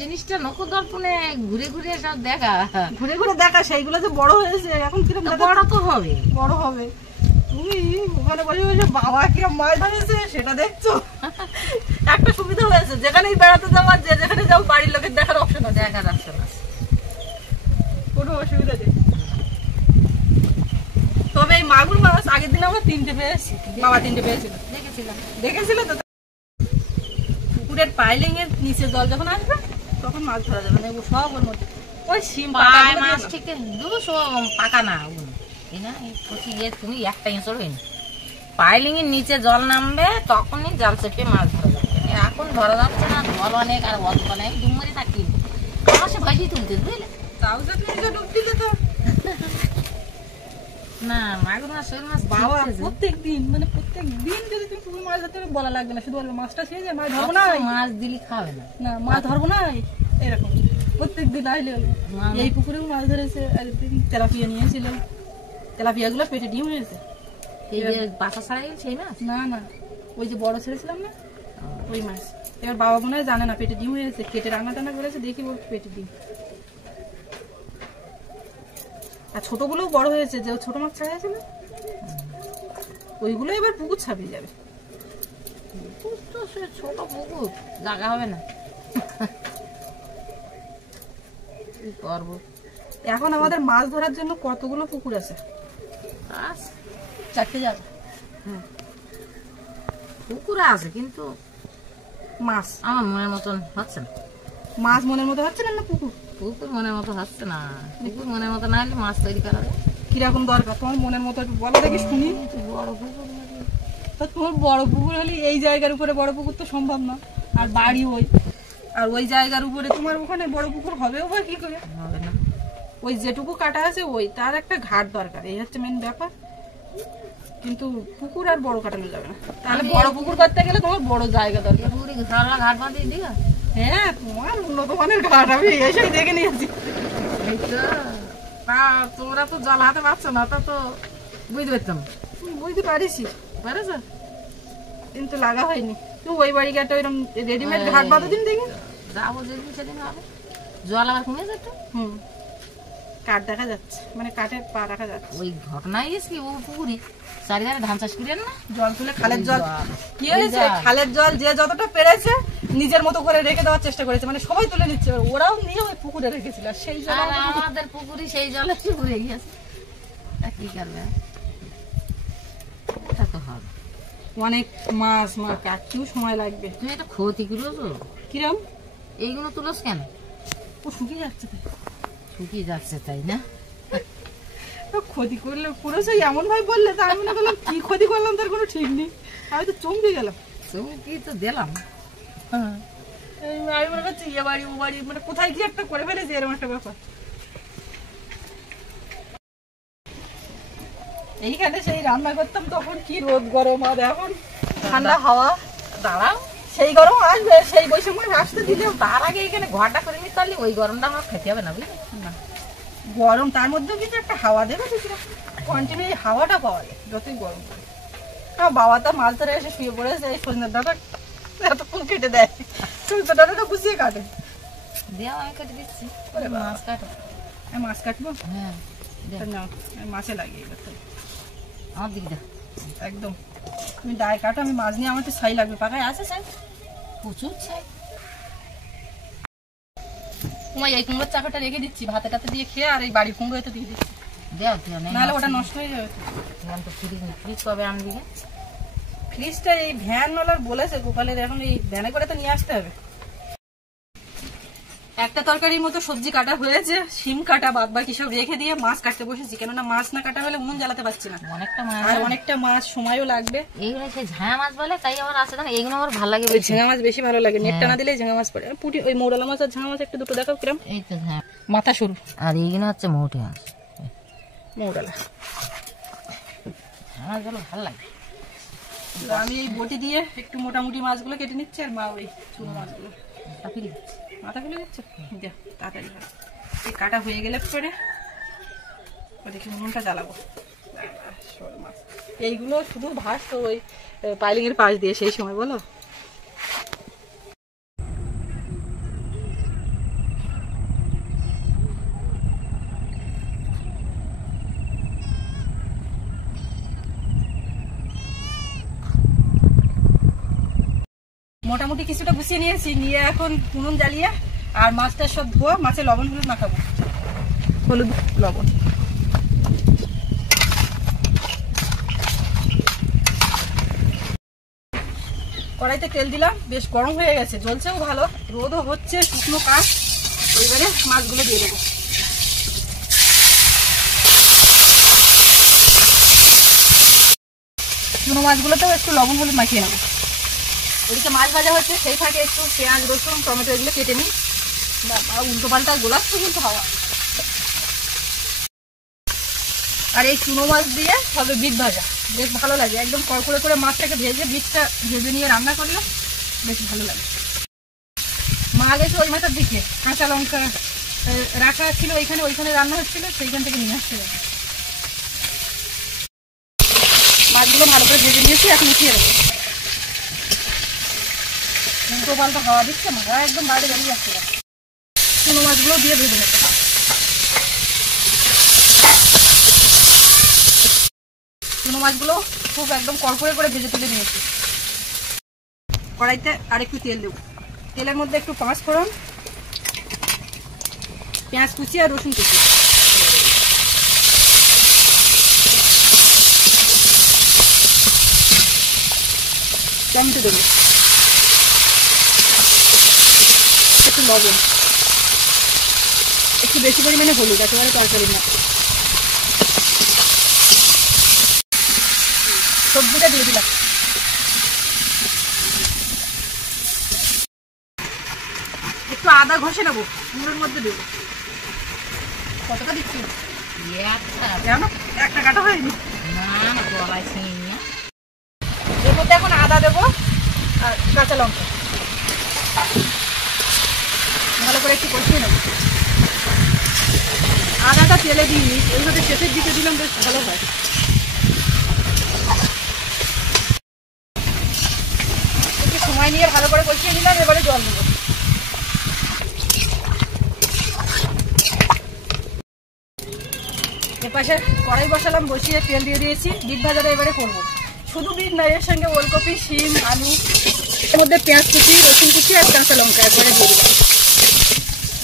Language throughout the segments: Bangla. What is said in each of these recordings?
জিনিসটা নখর দর্পণে ঘুরে ঘুরে সব দেখা, ঘুরে ঘুরে দেখা, সেইগুলো যে বড় হয়েছে এখন কিরকম বড় তো হবে, বড় হবে। তুমি ওখানে বসে বসে বাবা কিরকম মাছ ধরেছে সেটা দেখছো। একটা সুবিধা হয়েছে, যেখানেই বেড়াতে যাওয়ার যে যেখানে যাও বাড়ির লোকের দেখার অপশন আছে, দেখার অপশন আছে, কোনো অসুবিধা নেই। তবে এই মাগুর মাছ আগের দিন আমরা 3টে পেয়েছি, বাবা 3টে পেয়েছিল, দেখেছিল তো। পুকুরের পাইলিং এর নিচে জল যখন আসবে তখন মাছ ধরা যাবে না, সব ওর মধ্যে ওই শিম মাছ ঠিক পাকা না তুমি একটা ইঁচড় হয়নি, পাইলিং এর নিচে জল নামবে তখনই জাল চেপে মাছ ধরা যাবে। এখন ধরা যাচ্ছে না, জল অনেক আর অল্প অনেক ডুমরি থাকি সে ভাসি তুলতে বুঝলে, তাও যদি ডুব দিলে তো না। মাগুর মাছ শোল মাছ বাবা প্রত্যেক দিন যদি তুমি পুকুর মাছ ধরতে বলা লাগবে না, শুধু বলবে মাছটা ছেড়ে যায়, মাছ ধরবো না, মাছ দিলি খাবে না, না মাছ ধরবো না, এরকম প্রত্যেক দিন আসলে। এই পুকুরেও মাছ ধরেছে, একদিন তেলাপিয়া নিয়েছিল, তেলাপিয়া গুলো পেটে ডিম হয়েছে। এই যে বাসা ছাড়াই সেই মাছ? না না, ওই যে বড় ছেড়েছিলাম না ওই মাছ। এবার বাবা মনে হয় জানে না পেটে ডিম হয়েছে, কেটে রান্না টান্না করেছে, দেখি ওর পেটে ডিম। আর ছোটগুলোও বড় হয়েছে, যে ছোট মাছ ছাড়িয়েছিল ওইগুলো এবার পুকুর ছাপিয়ে যাবে। ছোট পুকুর জায়গা হবে না, এখন আমাদের মাছ ধরার জন্য কতগুলো পুকুর আছে, 4টে যাবে। পুকুর আছে কিন্তু মাছ আমার মনের মতন হচ্ছে না, মাছ মনের মতো হচ্ছে না, না পুকুর পুকুর মনের মতো হচ্ছে না। পুকুর মনের মতো না হলে মাছ তৈরি করা যায় কিরকম দরকার তোমার মনের মতো একটু বলো দেখি শুনি। বড় পুকুর, তো তোমার বড় পুকুর হলে এই জায়গার উপরে বড় পুকুর তো সম্ভব না, আর বাড়ি ওই, আর ওই জায়গার উপরে তোমার ওখানে বড় পুকুর হবেও বা কি করে হবে না। ওই যেটুকু কাটা আছে ওই তার একটা ঘাট দরকার, এই হচ্ছে মেন ব্যাপার। কিন্তু পুকুর আর বড় কাটানো যাবে না, তাহলে বড় পুকুর করতে গেলে তোমার বড় জায়গা দরকার। ঘাট বাঁধিয়ে দিঘা, হ্যাঁ তোমার উন্নত মানের ঘাট, আমি এসে দেখে নিয়েছি। তোমরা তো জল হাতে পাচ্ছ না, তা তো বুঝতে পারতাম, বুঝতে পারিস পারেছ, কিন্তু লাগা হয়নি। তুই ওই বাড়ি একটা ওইরকম রেডিমেড ঘাট বাঁধো দিন দেখি, যাবো যেদিন সেদিন হবে। জল আবার কমে যাচ্ছে, কাঠ দেখা যাচ্ছে, মানে কাঠের পা দেখা যাচ্ছে। ওই ঘটনায় গেছি ও পুকুরি চারিধারে ধান চাষ করেন না, জল তুলে খালের জল কি হয়েছে, খালের জল যে যতটা পেরেছে নিজের মতো করে রেখে দেওয়ার চেষ্টা করেছে, মানে সবাই তুলে নিচ্ছে, ওরাও নিয়ে ওই পুকুরে রেখেছিল, সেই জল আমাদের পুকুরি সেই জলে পুকুরে গিয়েছে, কি করবে, এটা তো হবে। অনেক মাছ কাটতেও সময় লাগবে। তুমি এটা ক্ষতি করেছো কিরম, এইগুলো তুলোস কেন? ও শুকিয়ে যাচ্ছে, শুকিয়ে যাচ্ছে তাই না, ক্ষতি করলে পুরোটাই এমন ভাবে বললে, তা আমি মনে করলাম কি ক্ষতি করলাম তার কোনো ঠিক নেই, আমি তো চমকে গেলাম। চমকি তো দিলাম, আমি মনে করছি এ বাড়ি ও বাড়ি, মানে কোথায় কি একটা করে ফেলেছি এরকম একটা ব্যাপার। এইখানে সেই রান্না করতাম তখন কি রোদ গরম, আর এখন ঠান্ডা হাওয়া, দাঁড়াও সেই গরম আসবে, সেই বৈশাখ মাস আসতে দিলে তার আগে এখানে ঘরটা করে নিতে পারলে ওই গরমটা আমার খেতে হবে না, বুঝলি না, গরম তার মধ্যেও কিছু একটা হাওয়া দেবে, কন্টিনিউ হাওয়াটা পাওয়া যায় যতই গরম পড়ে। আমার বাবা তো মাছ ধরে এসে শুয়ে পড়েছে, এই সজনের ডাটা এতক্ষণ কেটে দেয়, সজনের ডাটাটা গুছিয়ে কাটে, দেওয়া আমি কেটে দিচ্ছি, মাছ কাটো, আমি মাছ কাটবো, হ্যাঁ না আমি মাছে লাগিয়ে করতে আমার দিক দে একদম, তুমি ডায় কাটো, আমি মাছ নিয়ে, আমার তো ছাই লাগবে, পাকায় আছে ছাই, প্রচুর ছাই। তোমার এই কুমড়োর চাকাটা রেখে দিচ্ছি, ভাতে টাতে দিয়ে খেয়ে, আর এই বাড়ির কুমড়ো এতে দিয়ে দিচ্ছি, দেও নাহলে ওটা নষ্ট হয়ে যাবে। ফ্রিজ কবে আনবি? ফ্রিজটা এই ভ্যানওয়ালার বলেছে গোপালের, এখন এই ভ্যানে করে তো নিয়ে আসতে হবে। একটা তরকারির মতো সবজি কাটা হয়েছে, শিম কাটা, বাদ বাকি সব রেখে দিয়ে মাছ কাটতে বসেছি, কেননা মাছ না কাটা হলে উনুন জ্বালাতে পারছি না, অনেকটা মাছ সময়ও লাগবে। এইগুলো সেই ঝাঁয়া মাছ বলে, তাই আমার আছে না, এইগুলো আমার ভালো লাগে, ঝিঙা মাছ বেশি ভালো লাগে, নেটটা না দিলে ঝিঙা মাছ পড়ে। পুঁটি ওই মৌরালা মাছ আর ঝাঁঙা মাছ একটু দুটো দেখাও কিরম, এই তো হ্যাঁ মাথা সরু, আর এইগুলো হচ্ছে মোটে মাছ, মৌরালা মাছগুলো ভালো লাগে। আমি এই বটি দিয়ে একটু মোটামুটি মাছগুলো কেটে নিচ্ছি, আর মা ওই ছোট মাছগুলো মাথা ফেলে দিচ্ছে, দেখ তাড়াতাড়ি এই কাটা হয়ে গেলে পরে দেখি উনুনটা জ্বালাবো। এইগুলো শুধু ভাসতো ওই পাইলিং এর পাশ দিয়ে সেই সময়, বলো মোটামুটি কিছুটা গুছিয়ে নিয়েছি, নিয়ে এখন উনুন জ্বালিয়ে আর মাছটা সব ধোয়া, মাছে লবণ হলুদ মাখাবো, হলুদ লবণ। কড়াইতে তেল দিলাম, বেশ গরম হয়ে গেছে, জ্বলছেও ভালো, রোদও হচ্ছে, শুকনো কাঠ। এবারে মাছগুলো দিয়ে দেবো। চুনো মাছগুলোতেও একটু লবণ হলুদ মাখিয়ে নেবো। ওদিকে মাছ ভাজা হচ্ছে, সেই ফাঁকে একটু পেঁয়াজ রসুন টমেটো এগুলো কেটে নিই। উল্টো পাল্টা গোলাচ্ছে কিন্তু হাওয়া। আর এই চুনো মাছ দিয়ে হবে বিট ভাজা, বেশ ভালো লাগে, একদম কড়কড়ে করে মাছটাকে ভেজে বিটটা ভেজে নিয়ে রান্না করলে বেশ ভালো লাগে। মা গেছে ওই মাথার দিকে, কাঁচা লঙ্কা রাখা ছিল ওইখানে রান্না হচ্ছিল, সেইখান থেকে নিয়ে আসতে হবে। মাছগুলো ভালো করে ভেজে নিয়েছি, এখন উঠিয়ে দেবো। উল্টো পাল্টা হাওয়া দিচ্ছে, মা একদম বাইরে বেরিয়ে যাচ্ছে। চুনো মাছগুলো দিয়ে ভেজে নেবো। চুনো মাছগুলো খুব একদম কড়কড়ে করে ভেজে তুলে নিয়েছি। কড়াইতে আর একটু তেল দেবো। তেলের মধ্যে একটু পাঁচ ফোড়ন, পেঁয়াজ কুচি আর রসুন কুচি, টমেটো দেবো, একটু লবণ, একটু বেশি পরিমাণে হলুদ, একেবারে তরকারি না। সবজিটা দিয়ে দিলাম। একটু আদা ঘষে নেবো, মুড়ের মধ্যে দেবো। কতটা দিচ্ছি? একটা কাটা হয়নি। এর মধ্যে এখন আদা দেবো আর কাঁচা লঙ্কা, ভালো করে একটু কষিয়ে নেবো। আদাটা তেলে দিইনি, এইভাবে শেষের দিকে দিলাম, বেশ ভালো হয়। একটু সময় নিয়ে ভালো করে কষিয়ে নিলাম, এবারে জল দেবো। এপাশে কড়াই বসালাম, বসিয়ে তেল দিয়ে দিয়েছি। বিট ভাজাটা এবারে করবো, শুধু বিট না, এর সঙ্গে ওলকপি, শিম, আলু, এর মধ্যে পেঁয়াজ কুচি, রসুন কুচি আর কাঁচা লঙ্কা একবারে দিয়ে দিলাম।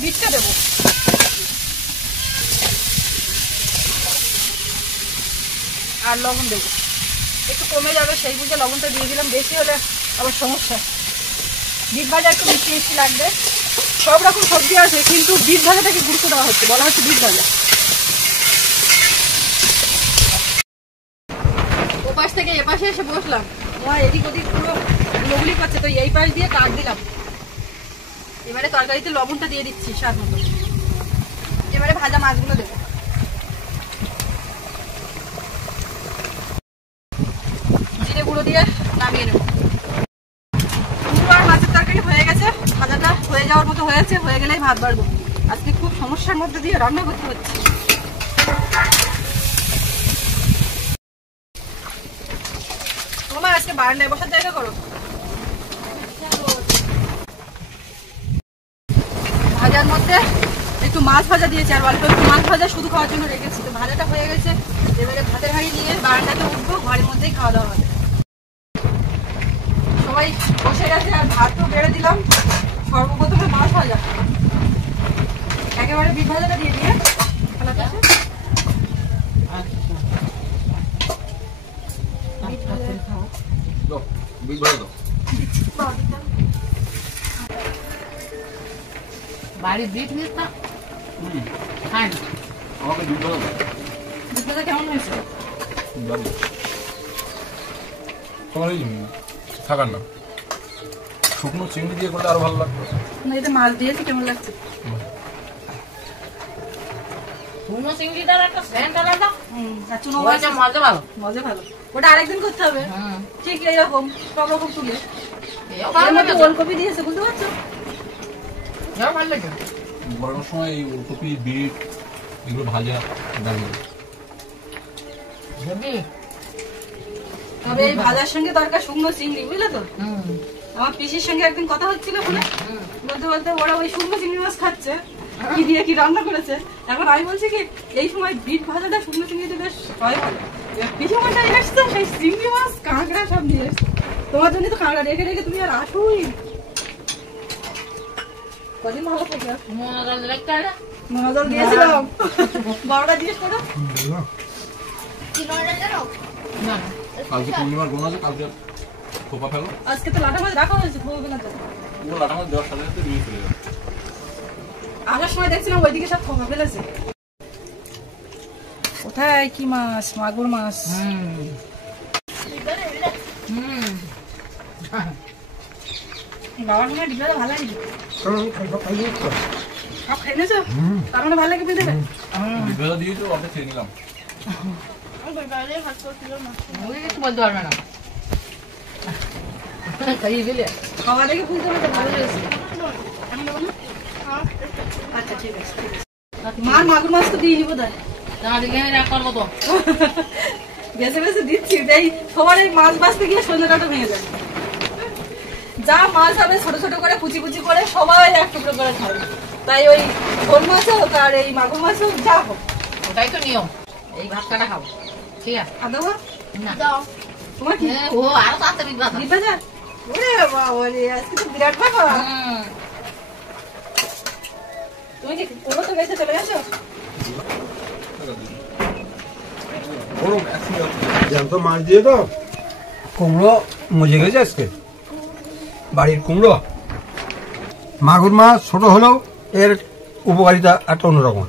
বিটটা দেবো, আর লবণ দেবো। একটু কমে যাবে সেই বুঝে লবণটা দিয়ে দিলাম, বেশি হলে আবার সমস্যা। বিট ভাজা একটু মিষ্টি মিষ্টি লাগবে। সব রকম সবজি আছে, কিন্তু বিট ভাজাটাকে গুরুত্ব দেওয়া হচ্ছে, বলা হচ্ছে বিট ভাজা। ওপাশ থেকে এপাশে এসে বসলাম, এদিক ওদিক পুরো গুলোগুলি পাচ্ছে, তো এই পাশ দিয়ে কাট দিলাম। এবারে তরকারিতে লবণটা দিয়ে দিচ্ছি স্বাদ মতো। এবারে ভাজা মাছগুলো দেবো। জিরে গুঁড়ো দিয়ে নামিয়ে নেব। আর মাছের তরকারি হয়ে গেছে, ভাজাটা হয়ে যাওয়ার মতো হয়েছে, হয়ে গেলেই ভাত বাড়বো। আজকে খুব সমস্যার মধ্যে দিয়ে রান্না করতে হচ্ছে। তোমার আজকে বারান্দায় বসার জায়গা করো। ভাজার মধ্যে একটু মাছ ভাজা দিয়েছি, আর অল্প একটু মাছ ভাজা শুধু খাওয়ার জন্য রেখেছি। তো ভাজাটা হয়ে গেছে, এবারে ভাতের হাঁড়ি নিয়ে বারান্দাতে উঠবো, ঘরের মধ্যেই খাওয়া দাওয়া হবে। সবাই বসে গেছে, আর ভাত তো বেড়ে দিলাম। সর্বপ্রথমে মাছ ভাজা, একেবারে বিট ভাজাটা দিয়ে দিয়ে বাড়ির বিট নিস না, খাই না। আমাকে বিট ভাজা কেমন হয়েছে? তোমার ওই থাকার না, শুকনো চিংড়ি দিয়ে করলে আরো ভালো লাগবে। না, এটা মাছ দিয়েছি, কেমন লাগছে? শুকনো চিংড়িটার একটা সেন্ট আলাদা। আর চুনো মজা ভালো, মজা ভালো। ওটা আরেকদিন করতে হবে, ঠিক এইরকম সব রকম তুলে। ওলকপি দিয়েছে, বুঝতে পারছো? ভালো লাগে। গরমের সময় এই ওলকপি, বিট এগুলো ভাজা দারুণ। তবে এই ভাজার সঙ্গে দরকার শুকনো চিংড়ি, বুঝলে তো? আমার পিসির সঙ্গে একদিন কথা হচ্ছিল ফোনে, বলতে বলতে ওরা ওই শুকনো চিংড়ি মাছ খাচ্ছে, কি দিয়ে কি রান্না করেছে। এখন আমি বলছি কি, এই সময় বিট ভাজাটা শুকনো চিংড়িতে বেশ হয় ভালো। পিসি মশাই এসছে, সেই চিংড়ি মাছ কাঁকড়া সব নিয়ে এসছে। তোমার জন্য তো কাঁকড়া রেখে রেখে তুমি আর আসোই। কদিন ভালো থেকে মনে জল দিলে একটা আরে? মহাজল দিয়েছিলাম বড়টা জিজ্ঞেস করো না কালকে পূর্ণিমার বোন আছে, কালকে খোপা ফেলো। আজকে তো লাটা মাছ রাখা হয়েছে খাবো না তো পুরো লাটা মাছ দেওয়ার সাথে সাথে নিয়ে চলে যাবে। আসার সময় দেখছিলাম ওইদিকে সব খোকা ফেলেছে। কোথায় কি মাছ? মাগুর মাছ। বাবার মনে হয় ডিগলাটা ভালো লাগে। সব খেয়ে নিয়েছো? তার মানে ভালো লাগে বুঝতে দেবে? বিভেদা দিয়েছো, ওটা খেয়ে নিলাম। ওই কিছু বলতে পারবে না। খাইয়ে দিলে খাওয়া দেখে বুঝতে পারবে ভালো হয়েছে। আচ্ছা ঠিক আছে ঠিক আছে। মার মাগুর মাছ তো দিয়ে নিবো তাই। তোমার দিকে আমি রাগ করবো তো। বেছে বেছে দিচ্ছি, এই সবার এই মাছ বাছতে গিয়ে সন্ধ্যাটা ভেঙে যায়। যা মাছ হবে ছোট ছোট করে কুচি কুচি করে সবাই এক টুকরো করে খাবে। তাই ওই শোল মাছ হোক আর এই মাগুর মাছ হোক যা হোক, ওটাই তো নিয়ম। এই ভাত কাটা খাবো, ঠিক আছে? আদৌ না তোমার কি ও আরো তাড়াতাড়ি ভাত হবে। দিতে যা। ওরে বাবা রে, আজকে তো বিরাট ব্যাপার। তুমি কি কোনো তো গেছে চলে গেছো? ওরম একসঙ্গে জ্যান্ত মাছ দিয়ে তো কুমড়ো মজে গেছে আজকে। বাড়ির কুমড়ো মাগুর মাছ ছোট হলেও এর উপকারিতা একটা অন্যরকম।